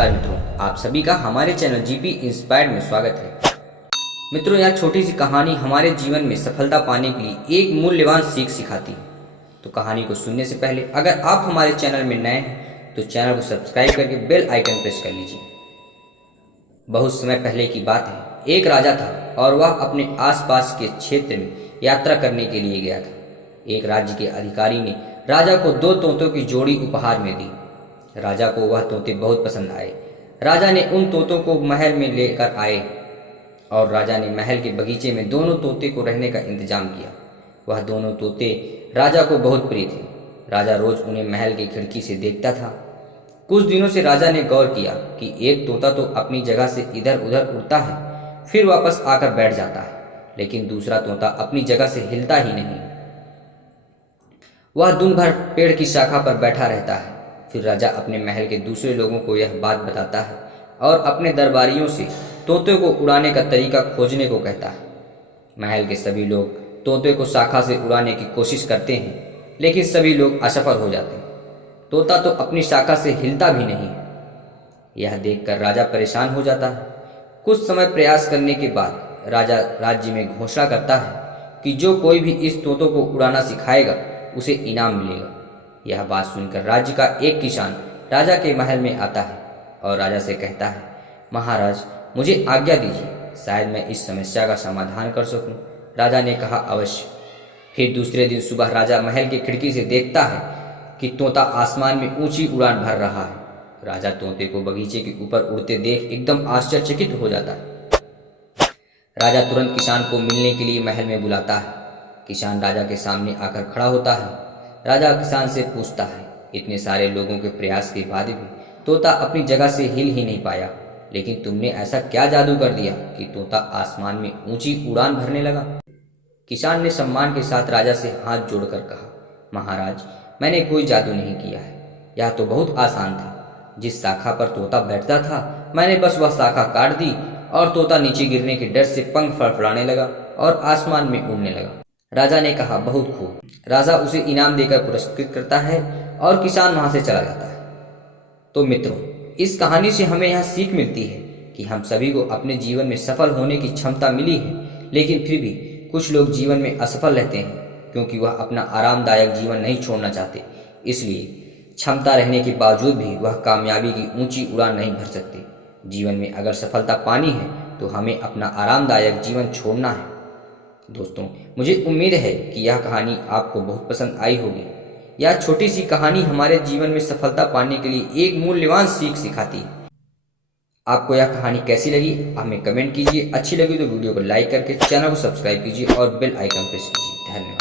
नमस्कार मित्रों, आप सभी का हमारे चैनल जीपी इंस्पायर्ड में स्वागत है। मित्रों, यह छोटी सी कहानी हमारे जीवन में सफलता पाने के लिए एक मूल्यवान सीख सिखाती है। तो कहानी को सुनने से पहले अगर आप हमारे चैनल में नए हैं तो चैनल को सब्सक्राइब करके बेल आइकन प्रेस कर लीजिए। बहुत समय पहले की बात है, एक राजा था और वह अपने आसपास के क्षेत्र में यात्रा करने के लिए गया था। एक राज्य के अधिकारी ने राजा को 2 तोतों की जोड़ी उपहार में दी। राजा को वह तोते बहुत पसंद आए। राजा ने उन तोतों को महल में लेकर आए और राजा ने महल के बगीचे में दोनों तोते को रहने का इंतजाम किया। वह दोनों तोते राजा को बहुत प्रिय थे। राजा रोज उन्हें महल की खिड़की से देखता था। कुछ दिनों से राजा ने गौर किया कि एक तोता तो अपनी जगह से इधर उधर उड़ता है, फिर वापस आकर बैठ जाता है, लेकिन दूसरा तोता अपनी जगह से हिलता ही नहीं। वह दिन भर पेड़ की शाखा पर बैठा रहता है। फिर राजा अपने महल के दूसरे लोगों को यह बात बताता है और अपने दरबारियों से तोते को उड़ाने का तरीका खोजने को कहता है। महल के सभी लोग तोते को शाखा से उड़ाने की कोशिश करते हैं, लेकिन सभी लोग असफल हो जाते हैं। तोता तो अपनी शाखा से हिलता भी नहीं है। यह देखकर राजा परेशान हो जाता है। कुछ समय प्रयास करने के बाद राजा राज्य में घोषणा करता है कि जो कोई भी इस तोतों को उड़ाना सिखाएगा उसे इनाम मिलेगा। यह बात सुनकर राज्य का एक किसान राजा के महल में आता है और राजा से कहता है, महाराज, मुझे आज्ञा दीजिए, शायद मैं इस समस्या का समाधान कर सकूं। राजा ने कहा, अवश्य। फिर दूसरे दिन सुबह राजा महल की खिड़की से देखता है कि तोता आसमान में ऊंची उड़ान भर रहा है। राजा तोते को बगीचे के ऊपर उड़ते देख एकदम आश्चर्यचकित हो जाता है। राजा तुरंत किसान को मिलने के लिए महल में बुलाता है। किसान राजा के सामने आकर खड़ा होता है। राजा किसान से पूछता है, इतने सारे लोगों के प्रयास के बाद भी तोता अपनी जगह से हिल ही नहीं पाया, लेकिन तुमने ऐसा क्या जादू कर दिया कि तोता आसमान में ऊंची उड़ान भरने लगा? किसान ने सम्मान के साथ राजा से हाथ जोड़कर कहा, महाराज, मैंने कोई जादू नहीं किया है। यह तो बहुत आसान था। जिस शाखा पर तोता बैठता था, मैंने बस वह शाखा काट दी और तोता नीचे गिरने के डर से पंख फड़फड़ाने लगा और आसमान में उड़ने लगा। राजा ने कहा, बहुत खूब। राजा उसे इनाम देकर पुरस्कृत करता है और किसान वहां से चला जाता है। तो मित्रों, इस कहानी से हमें यह सीख मिलती है कि हम सभी को अपने जीवन में सफल होने की क्षमता मिली है, लेकिन फिर भी कुछ लोग जीवन में असफल रहते हैं क्योंकि वह अपना आरामदायक जीवन नहीं छोड़ना चाहते। इसलिए क्षमता रहने के बावजूद भी वह कामयाबी की ऊंची उड़ान नहीं भर सकते। जीवन में अगर सफलता पानी है तो हमें अपना आरामदायक जीवन छोड़ना है। दोस्तों, मुझे उम्मीद है कि यह कहानी आपको बहुत पसंद आई होगी। यह छोटी सी कहानी हमारे जीवन में सफलता पाने के लिए एक मूल्यवान सीख सिखाती है। आपको यह कहानी कैसी लगी हमें कमेंट कीजिए। अच्छी लगी तो वीडियो को लाइक करके चैनल को सब्सक्राइब कीजिए और बेल आइकन प्रेस कीजिए। धन्यवाद।